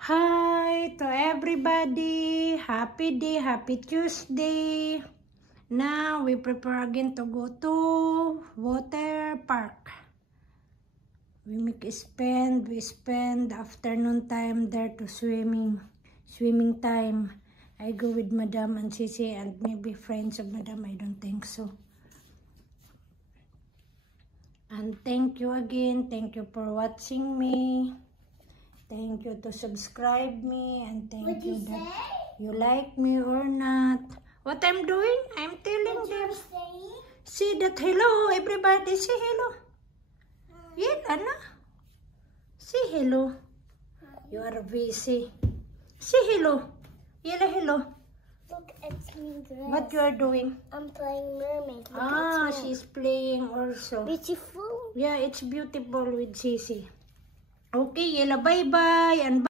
Hi to everybody. Happy day, happy Tuesday. Now we prepare again to go to water park. We spend afternoon time there to swimming time. I go with Madam and Sisi and maybe friends of Madam. I don't think so. And thank you again. Thank you for watching me. Thank you to subscribe me, and thank you that you like me or not. What I'm doing? I'm telling them. See that hello, everybody. Say hello. Yeah, Anna. Say hello. You are busy. Say hello. Yella hello. Look at me dress. What you are doing? I'm playing mermaid. She's playing also. Beautiful. Yeah, it's beautiful with Sisi. Okay, Yella, bye-bye. And